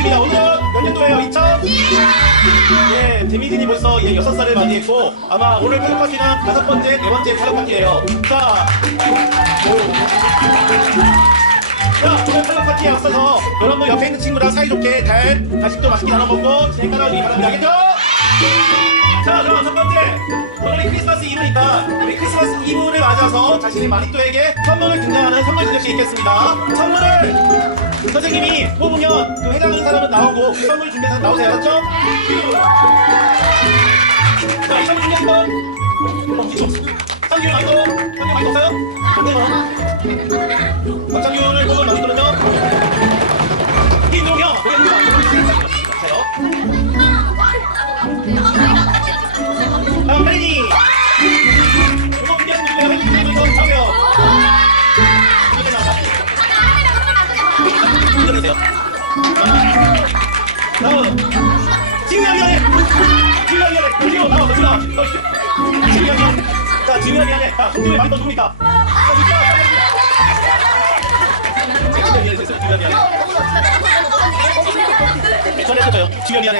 축하드립니다. 오늘 몇 년도에요? 2000? 예, 데미진이 벌써 예, 6살을 맞이했고 아마 오늘 팔로 파티는 다섯 번째, 네 번째 팔로 파티예요. 자, 자, 오늘 팔로 파티에 앞서서 여러분 옆에 있는 친구랑 사이좋게 잘 간식도 맛있게 나눠 먹고 진행하기 바랍니다. 알겠죠? 자, 그럼. 크리스마스 이브니까 우리 크리스마스 이브를 맞아서 자신의 마니또에게 선물을 등장하는 선물 준비시 있겠습니다. 선물을 선생님이 뽑으면 그 해당하는 사람은 나오고 그 선물 준비해서 나오세요. 알았죠? 자, 이 선물 준비한 건 어, 기초. 상규 마니또. 상규 마니또 없어요? 안되나? 박상규를 뽑은 마니또는요? 김동형. 운전해주세요. 다음. 지우양이하네. 지우양이하네. 지우 나와서 지우 나와. 지우양이하네. 자, 지우양이하네. 자, 손주에 많이 더? 자, 지우양이하네. 지우양이하네. 전해줘요. 지우양이하네.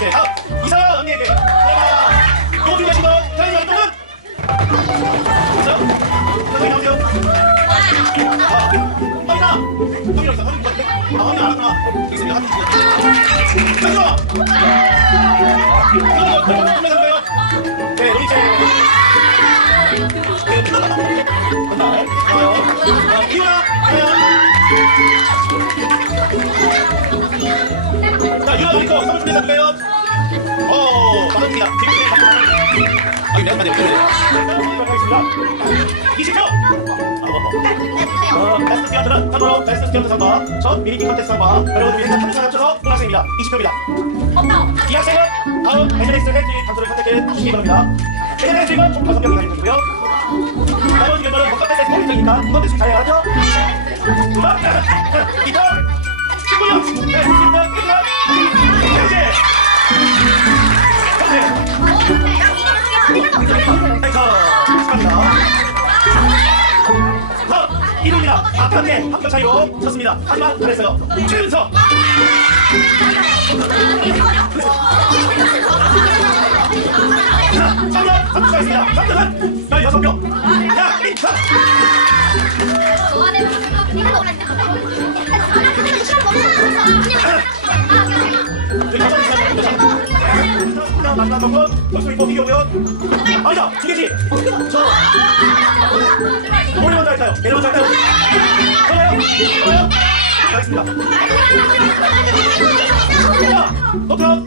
네, 다음 이사연 언니에게 아, 아자 이거 선물 준비해서 주세요 어, 반갑습니다. 지금 아, 내가. 하겠습니다. 20초. 어, 베스 트 스티어트는 참고로 베스트 스티어트 상과 첫 미니기 컨테스트 상과 여러분들 위해서 참여를 합쳐서 보너스입니다. 20표입니다. 이 학생은 다음 SNS 헬지 장소를 선택해 주시기 바랍니다. SNS는 총 5명이 가입되고요. 나머지 결과는 법과 테스트 공식이니까 이건 대충 잘 해야죠. 이번 친구요. 네, 일단 끝나. 현재 이름이나 아까한테 한표 차이로 쳤습니다. 하지만 잘했어요. 최은석. 자, 정답 한표가 있습니다. 정답은 16표. 야, 인천. 벌써 이거. 아니다, 두 개지. 저 머리 먼저 할까요? 내려 먼저 할까요? 너 다음.